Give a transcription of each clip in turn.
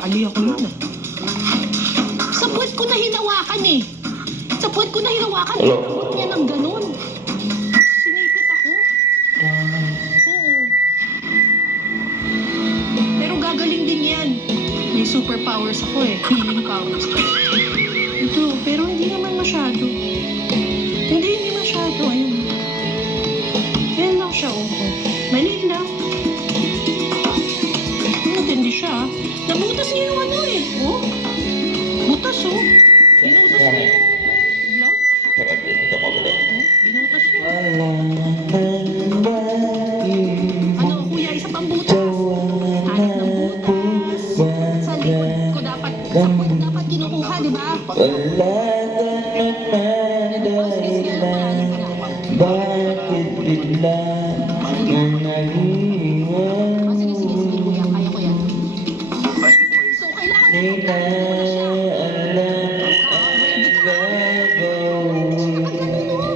Nadali ako nun ah. Sa puwet ko na hinawakan eh. Sa puwet ko na hinawakan. Inabot niya ng ganun. Sinipit ako. Oo. Pero gagaling din yan. May superpowers ako eh. Healing powers. Ito, pero hindi naman masyado. Hindi masyado. Ayun. Yan lang siya, oh. Maliit lang. Matindi siya, ah. Nabutas niya yung ano eh. Oh. Butas, oh. Binutas niya yung vlog. Oh, binutas niya. Ano, kuya, isa pang butas. Hanap ng butas. Sa likod ko dapat, sa puwet dapat kinukuha, di ba? Sige, sige, alam ko na. Bakit bigla nang naliwan? Sige, sige, sige, kuya. Kaya ko yan. So, kailangan Di na alam ang gagawin.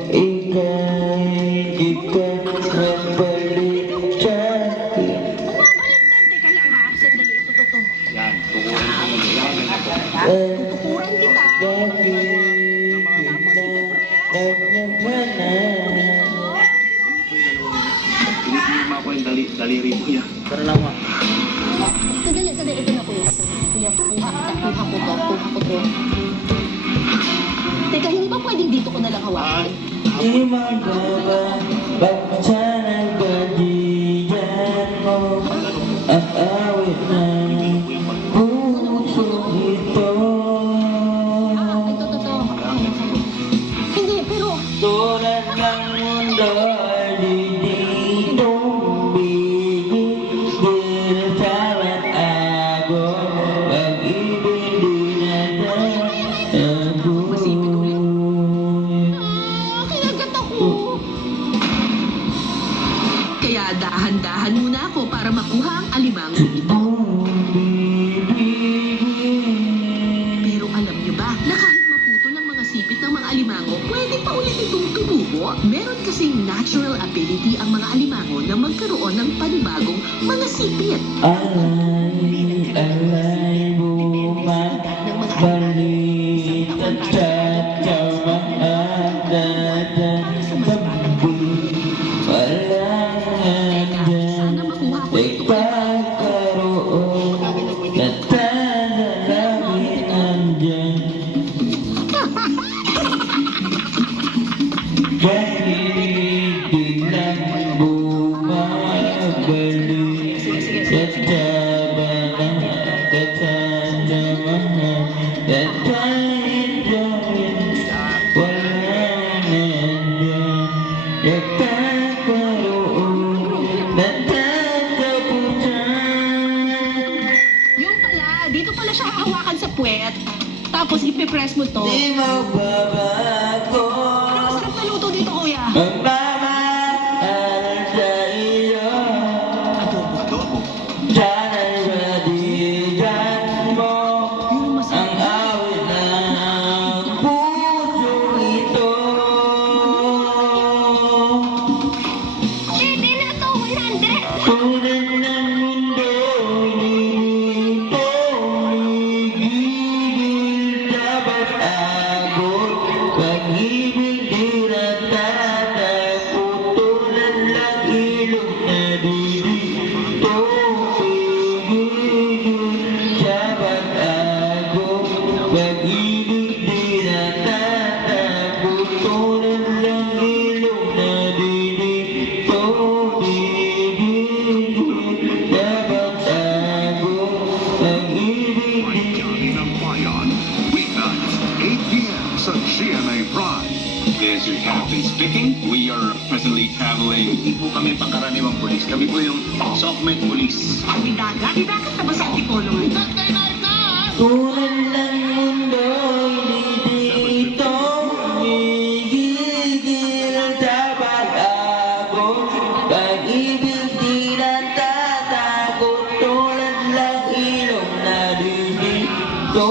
Ika'y di ka mabalik sa'kin. Bumabaliktad. Teka lang ha. Sandali. Ito. Yan, tukuran ko mo. Yan, Tutukuran kita. Tinitima ko yung daliri mo yan. Tara lang mo. Sandali. Ito na kuya. Kuya, kuha ko to. Teka, hindi ba pwedeng dito ko na lang hawakan? Di magbabag sa nagkadiyan mo ang awit ng puso ito. Ito. Hindi, pero Tulad ng mundo ay di dito bigil. Tinatawag ako, pag-ibig di natatago. kinagat ako. Kaya dahan-dahan muna ako para makuha ang alimango ito. Pero alam niyo ba na kahit maputol ang mga sipit ng mga alimango, pwede pa ulit itong tumubo? Meron kasing natural ability ang mga alimango na magkaroon ng panibagong mga sipit. Alay bumabalik at tatawag Sana makuha ko ito. ipagkaroon na tanalangin andyan. Dahil biglang bumabalik at tabanan at tatamahan at tayo-tayo walang andyan. Nagkakaroon ng tatapusan. Yung pala, dito pala siya hahawakan sa puwet. Tapos ipipress mo to. Di magbabago Ano masarap na luto dito, kuya? magmamahal sa iyo. Adobo. Sana'y madigan mo Yung ang masarap. awit ng puso ito. Hindi na to, 100! Tunay ng mundo dito umigil dapat abot. Pag-ibig di natatakot tulad ng ilog na dito umigil dapat abot. Pag-ibig di natatakot tulad ng ilog na dito umigil dapat abot. Pag-ibig di Johnny Nampayan. Weeknights, 8 p.m. sa GMA Prime. This is your captain speaking. We are presently traveling. Hindi po kami pangkaraniwang polis. Kami po yung Sockmed Police. Di dagat na ba sa Antipolo ngayon? tulad ng mundo dito umigil dapat abot. Pag-ibig di natatakot tulad ng ilog na dito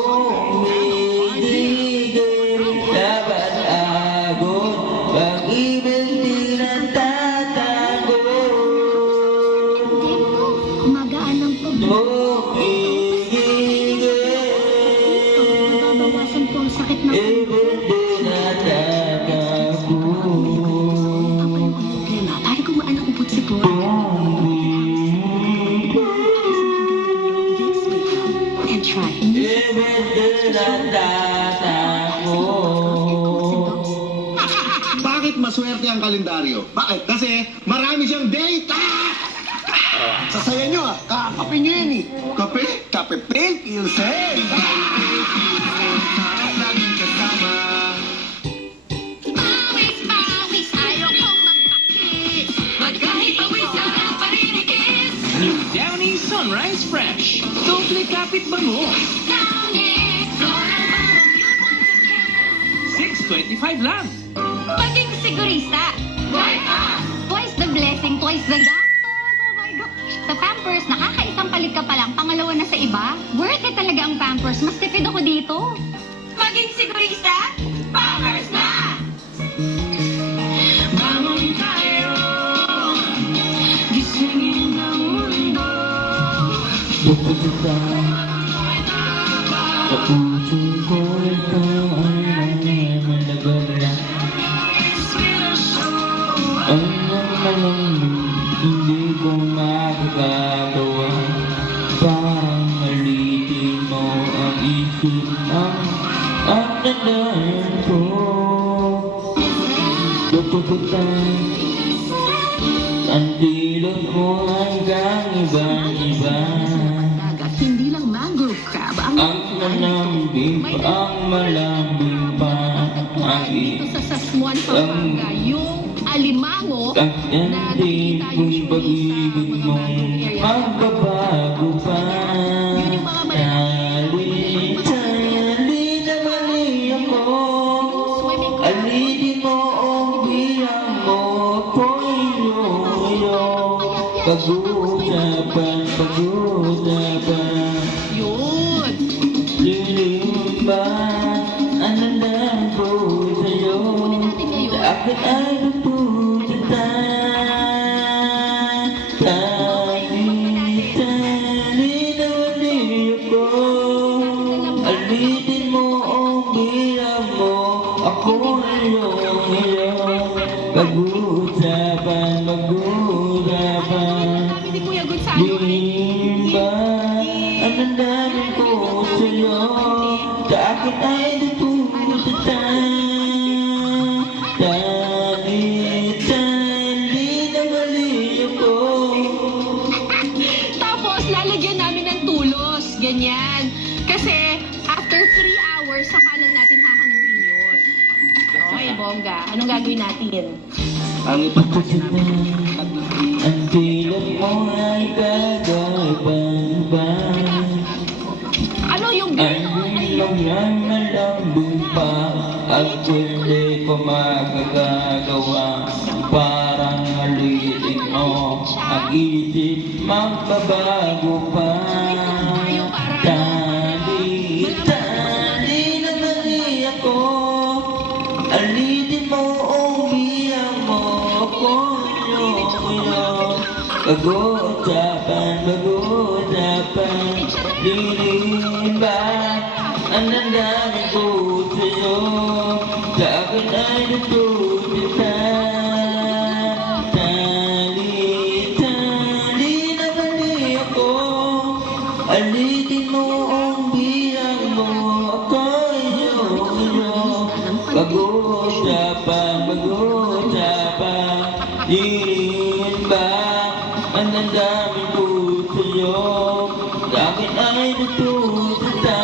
umigil dapat abot. Pag-ibig di natatakot Kumagaan ng pag... siya. Hindi siya. Bakit maswerte ang kalendaryo? Bakit? Kasi marami siyang data! Sasaya nyo ah, kakape nyo yan eh. Kape? Kape Pale Pilsen! Laging kasama. Pawis, pawis, ayaw kong magpakit. Magkahit pawis, sarap parinikis. New Downy Sunrise Fresh. Doble kapit bango. Downy, floral bang you want to kiss. $6.25 lang. Maging sigurista. Like us. Twice the blessing, twice the gastos. Oh my gosh. Sa Pampers, nakakaisang palit ka pa lang, pangalawa na sa iba. Worth it talaga ang Pampers. Mas tipid ako dito. Maging sigurista? Pampers na! Bangon tayo. Gisingin ang mundo. Hindi ko makakagawa. Parang malitin mo ang isip ang nadayan ko. Tutututang ang dilot mo hanggang iba-iba. Dagat, hindi lang mangrove crab. Ang malambing pa, ang malambing pa. Ang dito sa Sasmuan, Pampanga, yung alimango ang na hindi nakikita kong usually pag-ibig sa mga mo mangrove area. magbabago pa. Yun yung mga malalaki. Tali na mali ako. Swimming club. Alitin mo ang biyang mo. Koyo. Pag-usapan. Yun. Lilim ba ang nandang ko sa'yo? Natin ngayon. Sa akin ay natututan. Tali na mali ako. Alitin mo ang biyang mo. Ako iyong pag-usapan. Kami ni Kuya Gonzalo. Lilim ba ang nandang ko sa'yo? Sa akin ay natututan. Tali na mali ako. Tapos, lalagyan namin ng tulos. Ganyan. Kasi, after 3 hours, saka lang natin hahanguin yun. Okay, bongga. Anong gagawin natin? Ang ipagkasi namin. Ang pilat mo ay kakaiba-iba. Ano yung Ang ilong yan malambing pa. At hindi ko makagagawa. Parang alitin mo ang isip magbabago pa. Tali na mali ako. Alitin mo ang biyang mo. Koyo. Pag-usapan. Lilim ba ang nandang ko sa'yo? Sa akin ay natututan. Tali na mali ako. Alitin mo ang biyang mo. Koyo. Pag-usapan. Lilim ba ang nandang ko sa'yo? Sa akin ay natututan.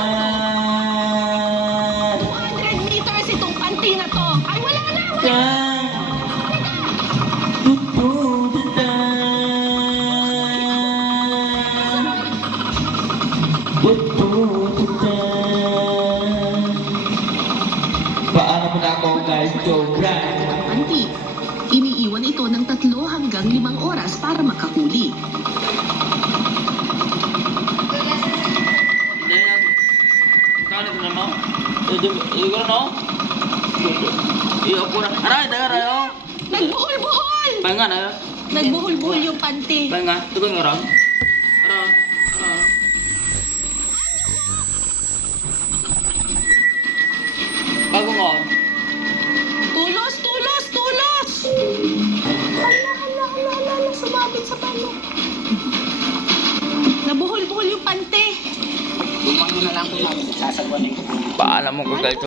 200 meters itong panty na to. Ay, wala na! Paano mo na ako guys, Cobra? Panty. Iniiwan ito ng 3 hanggang 5 oras para makahuli. Kano na mo? Igor no? Iyo ko na. Aray, dagar ayo. Nagbuhol-buhol! Bangan ayo. Nagbuhol-buhol yung panty. Bangan, tugon ngorong. Ara. Bago mo. Tulos! Hala, sumabit sa pano. Nabuhol-buhol yung panty. Tumangin Sasagwanin ko po. Paalam mo kagalit